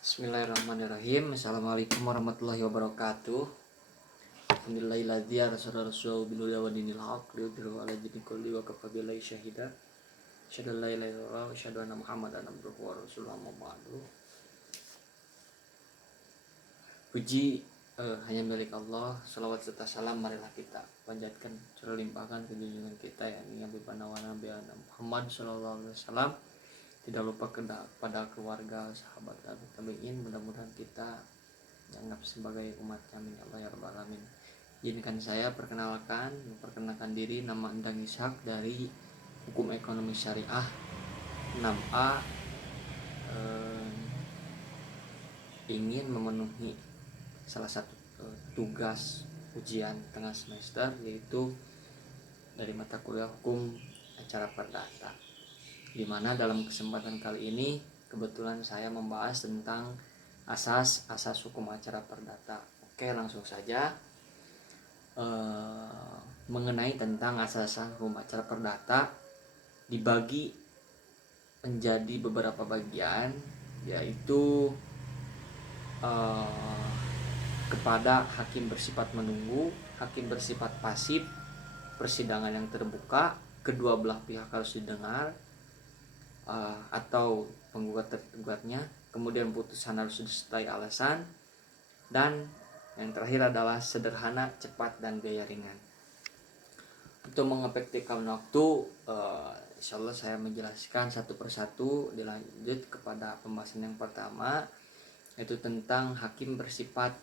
Bismillahirrahmanirrahim. Assalamualaikum warahmatullahi wabarakatuh. Alhamdulillahilladzi arsala rasulahu bil huda wa dinil haqq liyudhhirahu 'ala dini kulli wa kafa billahi syahida. Asyhadu an la ilaha illallah wa asyhadu anna Muhammadan abduhu wa rasuluhu amma ba'du. Puji hanya milik Allah. Salawat serta salam marilah kita panjatkan, curah limpahkan ke junjungan kita yakni Nabi Nabi Muhammad sallallahu alaihi wasallam. Tidak lupa kepada keluarga, sahabat dan tabi'in. Mudah-mudahan kita dianggap sebagai umatnya, amin ya Allah ya rabbal alamin. Izinkan saya memperkenalkan diri. Nama Endang Ishak dari Hukum Ekonomi Syariah 6A. Ingin memenuhi salah satu tugas ujian tengah semester, yaitu dari mata kuliah Hukum Acara Perdata, di mana dalam kesempatan kali ini kebetulan saya membahas tentang asas hukum acara perdata. Oke, langsung saja. Mengenai tentang asas hukum acara perdata dibagi menjadi beberapa bagian, yaitu kepada hakim bersifat menunggu, hakim bersifat pasif, persidangan yang terbuka, kedua belah pihak harus didengar atau penggugat tergugatnya, kemudian putusan harus disertai alasan, dan yang terakhir adalah sederhana, cepat, dan biaya ringan. Untuk mengefektifkan waktu, insya Allah saya menjelaskan satu persatu. Dilanjut kepada pembahasan yang pertama, yaitu tentang hakim bersifat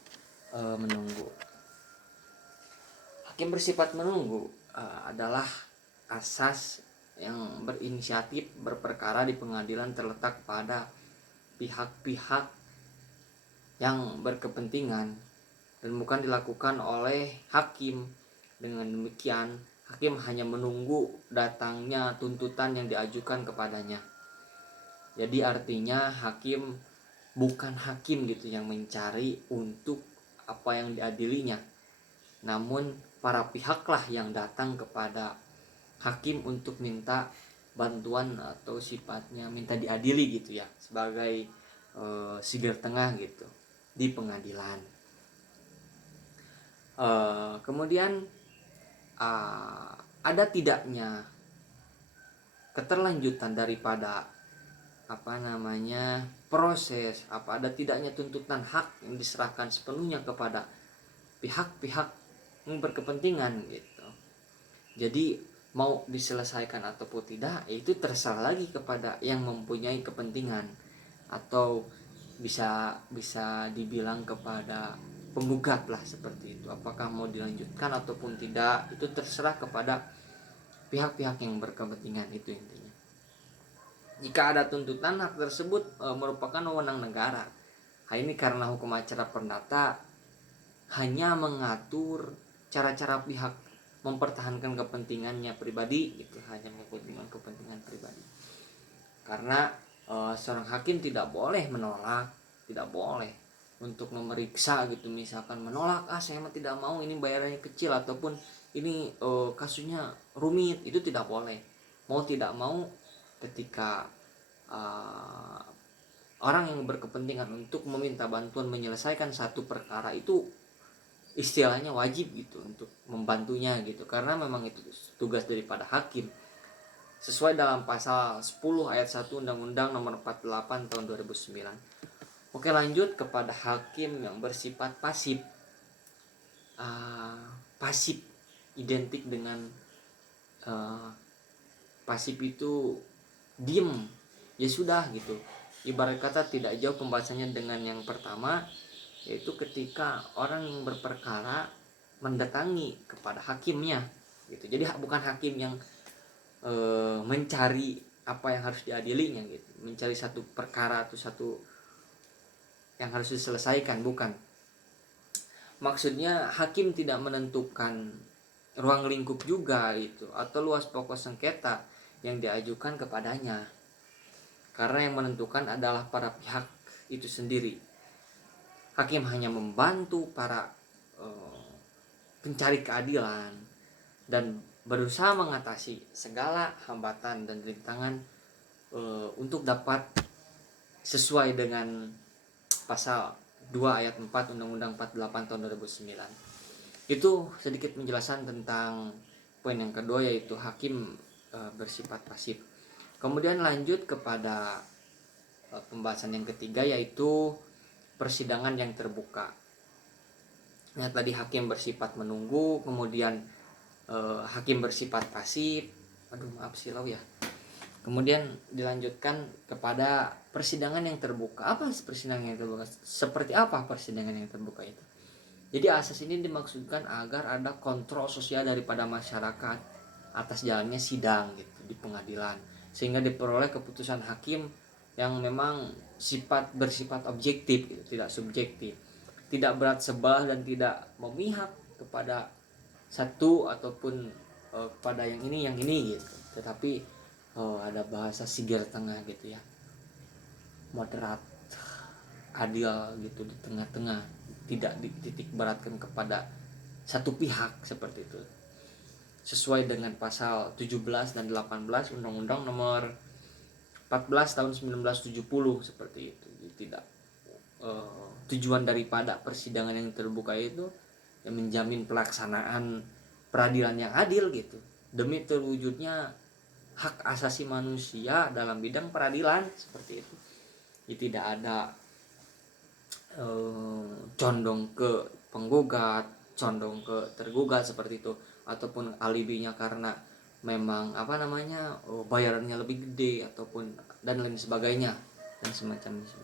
menunggu. Hakim bersifat menunggu adalah asas yang berinisiatif berperkara di pengadilan terletak pada pihak-pihak yang berkepentingan dan bukan dilakukan oleh hakim. Dengan demikian, hakim hanya menunggu datangnya tuntutan yang diajukan kepadanya. Jadi artinya hakim bukan hakim gitu yang mencari untuk apa yang diadilinya, namun para pihaklah yang datang kepada hakim untuk minta bantuan atau sifatnya minta diadili gitu ya, sebagai sigar tengah gitu di pengadilan. Kemudian ada tidaknya keterlanjutan daripada proses, ada tidaknya tuntutan hak yang diserahkan sepenuhnya kepada pihak-pihak yang berkepentingan gitu. Jadi mau diselesaikan ataupun tidak, itu terserah lagi kepada yang mempunyai kepentingan, atau bisa dibilang kepada penggugat lah, seperti itu. Apakah mau dilanjutkan ataupun tidak, itu terserah kepada pihak-pihak yang berkepentingan, itu intinya. Jika ada tuntutan, hak tersebut merupakan wewenang negara. Hal ini karena hukum acara perdata hanya mengatur cara-cara pihak mempertahankan kepentingannya pribadi gitu, hanya mempertahankan kepentingan pribadi. Karena seorang hakim tidak boleh menolak, tidak boleh untuk memeriksa gitu, misalkan menolak, saya mah tidak mau, ini bayarannya kecil, ataupun ini kasusnya rumit, itu tidak boleh. Mau tidak mau, ketika orang yang berkepentingan untuk meminta bantuan menyelesaikan satu perkara, itu istilahnya wajib gitu untuk membantunya gitu, karena memang itu tugas daripada hakim sesuai dalam pasal 10 ayat 1 Undang-Undang Nomor 48 tahun 2009. Oke, lanjut kepada hakim yang bersifat pasif. Pasif identik dengan pasif itu diem, ya sudah gitu. Ibarat kata tidak jauh pembahasannya dengan yang pertama, yaitu ketika orang yang berperkara mendatangi kepada hakimnya gitu. Jadi bukan hakim yang mencari apa yang harus diadilinya gitu, mencari satu perkara atau satu yang harus diselesaikan, bukan. Maksudnya hakim tidak menentukan ruang lingkup juga itu, atau luas pokok sengketa yang diajukan kepadanya, karena yang menentukan adalah para pihak itu sendiri. Hakim hanya membantu para pencari keadilan dan berusaha mengatasi segala hambatan dan rintangan untuk dapat sesuai dengan pasal 2 ayat 4 Undang-Undang 48 tahun 2009. Itu sedikit penjelasan tentang poin yang kedua, yaitu hakim bersifat pasif. Kemudian lanjut kepada pembahasan yang ketiga, yaitu persidangan yang terbuka. Nah, tadi hakim bersifat menunggu, kemudian hakim bersifat pasif. Maaf silau ya. Kemudian dilanjutkan kepada persidangan yang terbuka. Apa persidangan yang terbuka? Seperti apa persidangan yang terbuka itu? Jadi asas ini dimaksudkan agar ada kontrol sosial daripada masyarakat atas jalannya sidang gitu di pengadilan, sehingga diperoleh keputusan hakim yang memang bersifat objektif gitu, tidak subjektif, tidak berat sebelah dan tidak memihak kepada satu ataupun kepada yang ini gitu. Tetapi ada bahasa siger tengah gitu ya, moderat, adil gitu, di tengah-tengah, tidak dititik beratkan kepada satu pihak seperti itu, sesuai dengan pasal 17 dan 18 Undang-Undang Nomor 14 tahun 1970 seperti itu. Jadi tidak tujuan daripada persidangan yang terbuka itu yang menjamin pelaksanaan peradilan yang adil gitu, demi terwujudnya hak asasi manusia dalam bidang peradilan seperti itu. Jadi tidak ada condong ke penggugat, condong ke tergugat seperti itu, ataupun alibinya karena memang bayarannya lebih gede ataupun dan lain sebagainya dan semacam itu.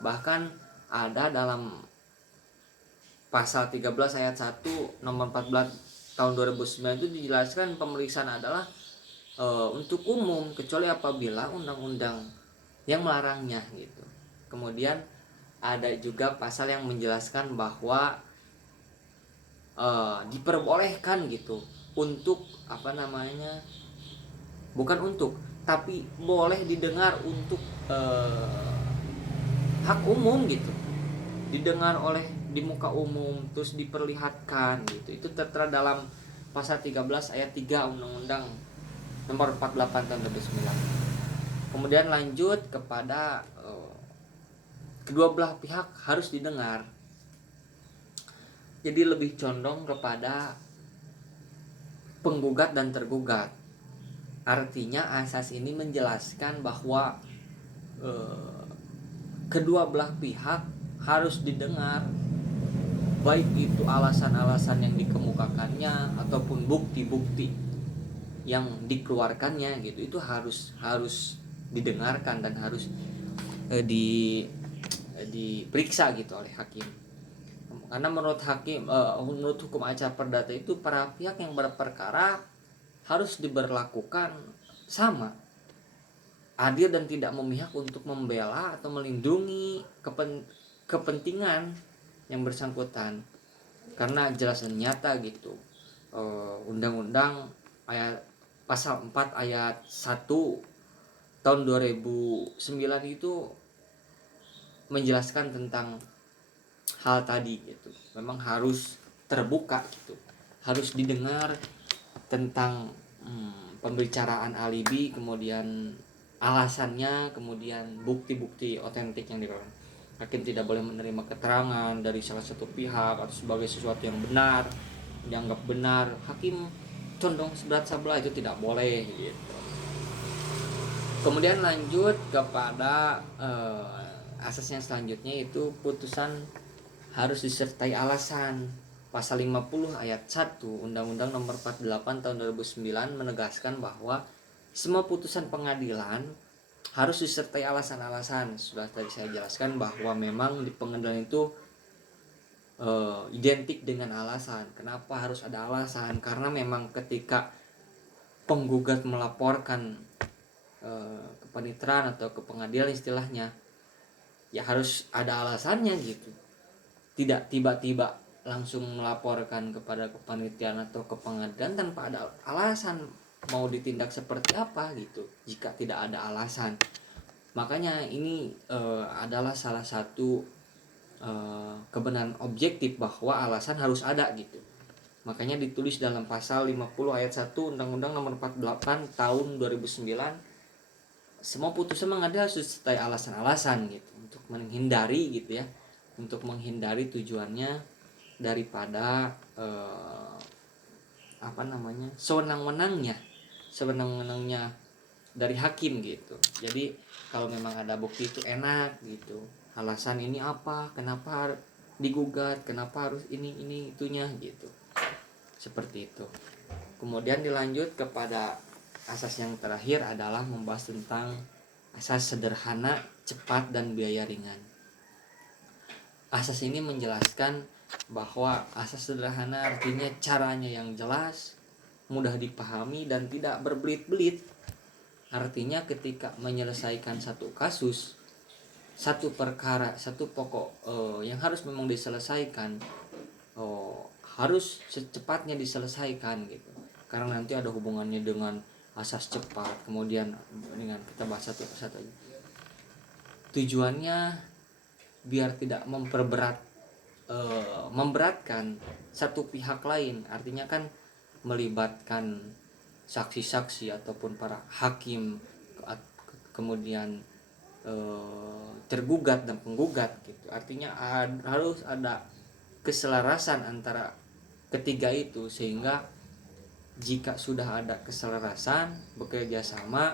Bahkan ada dalam pasal 13 ayat 1 nomor 14 tahun 2009 itu dijelaskan pemeriksaan adalah untuk umum kecuali apabila undang-undang yang melarangnya gitu. Kemudian ada juga pasal yang menjelaskan bahwa diperbolehkan gitu untuk bukan untuk, tapi boleh didengar untuk hak umum gitu, didengar oleh di muka umum, terus diperlihatkan gitu. Itu tertera dalam pasal 13 ayat 3 Undang-Undang Nomor 48 tahun 2009. Kemudian lanjut kepada kedua belah pihak harus didengar. Jadi lebih condong kepada penggugat dan tergugat. Artinya asas ini menjelaskan bahwa kedua belah pihak harus didengar, baik itu alasan-alasan yang dikemukakannya ataupun bukti-bukti yang dikeluarkannya gitu. Itu harus didengarkan dan harus diperiksa gitu oleh hakim. Karena menurut hukum acara perdata itu para pihak yang berperkara harus diberlakukan sama, adil dan tidak memihak untuk membela atau melindungi kepentingan yang bersangkutan. Karena jelas dan nyata gitu, Undang-Undang pasal 4 ayat 1 tahun 2009 itu menjelaskan tentang hal tadi gitu. Memang harus terbuka gitu, harus didengar tentang pembicaraan alibi, kemudian alasannya, kemudian bukti-bukti otentik yang diperoleh. Hakim tidak boleh menerima keterangan dari salah satu pihak atau sebagai sesuatu yang benar, dianggap benar. Hakim condong seberat sebelah, itu tidak boleh gitu. Kemudian lanjut kepada asas yang selanjutnya, itu putusan harus disertai alasan. Pasal 50 ayat 1 Undang-Undang Nomor 48 tahun 2009 menegaskan bahwa semua putusan pengadilan harus disertai alasan-alasan. Sudah tadi saya jelaskan bahwa memang di pengadilan itu identik dengan alasan. Kenapa harus ada alasan? Karena memang ketika penggugat melaporkan ke paniteraan atau ke pengadilan istilahnya, ya harus ada alasannya gitu. Tidak tiba-tiba langsung melaporkan kepada kepanitiaan atau ke pengadilan tanpa ada alasan mau ditindak seperti apa gitu, jika tidak ada alasan. Makanya ini adalah salah satu kebenaran objektif bahwa alasan harus ada gitu. Makanya ditulis dalam pasal 50 ayat 1 Undang-Undang Nomor 48 tahun 2009, semua putusan pengadilan harus disertai alasan-alasan gitu. untuk menghindari gitu ya, untuk menghindari tujuannya daripada sewenang-wenangnya dari hakim gitu. Jadi kalau memang ada bukti itu enak gitu, alasan ini apa, kenapa digugat, kenapa harus ini itunya gitu, seperti itu. Kemudian dilanjut kepada asas yang terakhir adalah membahas tentang asas sederhana, cepat, dan biaya ringan. Asas ini menjelaskan bahwa asas sederhana artinya caranya yang jelas, mudah dipahami, dan tidak berbelit-belit. Artinya ketika menyelesaikan satu kasus, satu perkara, satu pokok yang harus memang diselesaikan, harus secepatnya diselesaikan gitu. Karena nanti ada hubungannya dengan asas cepat. Kemudian dengan kita bahas satu persatu aja. Tujuannya biar tidak memberatkan satu pihak lain. Artinya kan melibatkan saksi-saksi ataupun para hakim, kemudian tergugat dan penggugat gitu. Artinya harus ada keselarasan antara ketiga itu, sehingga jika sudah ada keselarasan, bekerja sama,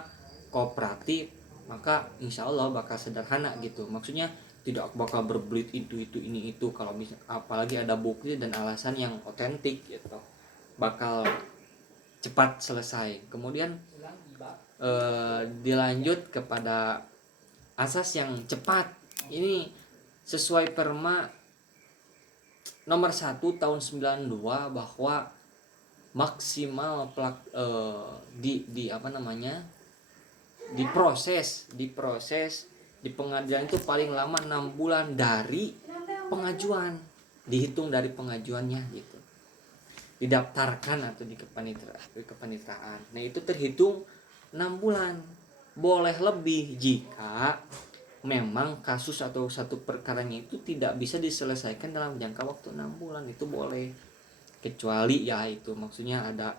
kooperatif, maka insya Allah bakal sederhana gitu. Maksudnya tidak bakal berbelit itu ini itu. Kalau apalagi ada bukti dan alasan yang otentik gitu, bakal cepat selesai. Kemudian dilanjut kepada asas yang cepat. Ini sesuai Perma nomor 1 tahun 92 bahwa maksimal diproses di pengadilan itu paling lama 6 bulan dari pengajuan, dihitung dari pengajuannya gitu, didaftarkan atau di kepanitraan. Nah itu terhitung 6 bulan, boleh lebih jika memang kasus atau satu perkaranya itu tidak bisa diselesaikan dalam jangka waktu 6 bulan, itu boleh. Kecuali ya itu maksudnya ada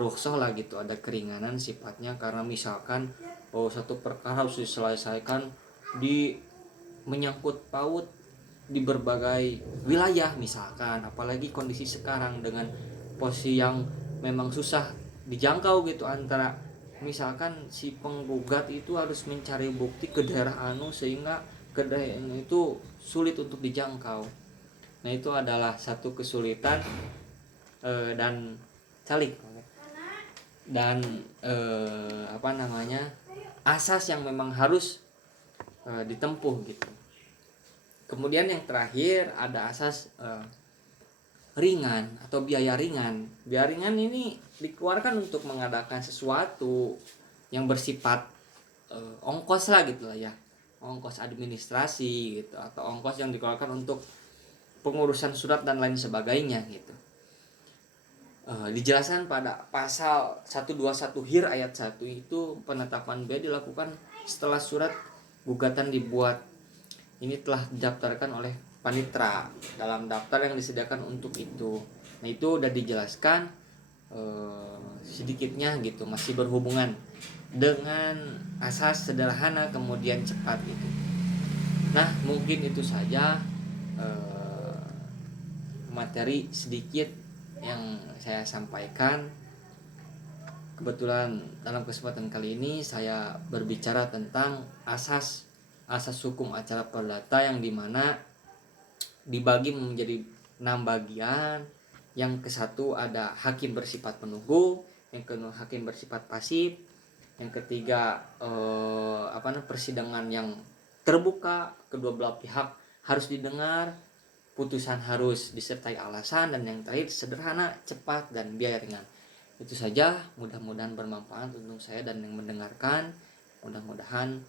rukhsah lah gitu, ada keringanan sifatnya, karena misalkan satu perkara harus diselesaikan di menyangkut paut di berbagai wilayah misalkan, apalagi kondisi sekarang dengan posisi yang memang susah dijangkau gitu, antara misalkan si penggugat itu harus mencari bukti ke daerah sehingga ke daerah itu sulit untuk dijangkau. Nah itu adalah satu kesulitan dan calik dan asas yang memang harus ditempuh gitu. Kemudian yang terakhir ada asas ringan atau biaya ringan. Biaya ringan ini dikeluarkan untuk mengadakan sesuatu yang bersifat ongkos lah gitu lah ya, ongkos administrasi gitu, atau ongkos yang dikeluarkan untuk pengurusan surat dan lain sebagainya gitu. Dijelaskan pada pasal 121 Hir ayat 1 itu, penetapan biaya dilakukan setelah surat gugatan dibuat. Ini telah didaftarkan oleh panitra dalam daftar yang disediakan untuk itu. Nah itu udah dijelaskan sedikitnya gitu, masih berhubungan dengan asas sederhana kemudian cepat gitu. Nah mungkin itu saja materi sedikit yang saya sampaikan. Kebetulan dalam kesempatan kali ini saya berbicara tentang asas hukum acara perdata, yang dimana dibagi menjadi 6 bagian. Yang ke-1 ada hakim bersifat penunggu, yang kedua hakim bersifat pasif, yang ketiga persidangan yang terbuka, kedua belah pihak harus didengar, putusan harus disertai alasan, dan yang terakhir sederhana, cepat, dan biaya ringan. Itu saja, mudah-mudahan bermanfaat untuk saya dan yang mendengarkan. Mudah-mudahan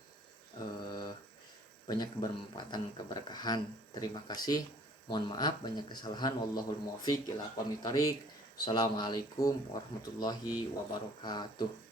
banyak kebermanfaatan, keberkahan. Terima kasih. Mohon maaf banyak kesalahan. Wallahul muwaffiq ila aqwamit thoriq. Assalamualaikum warahmatullahi wabarakatuh.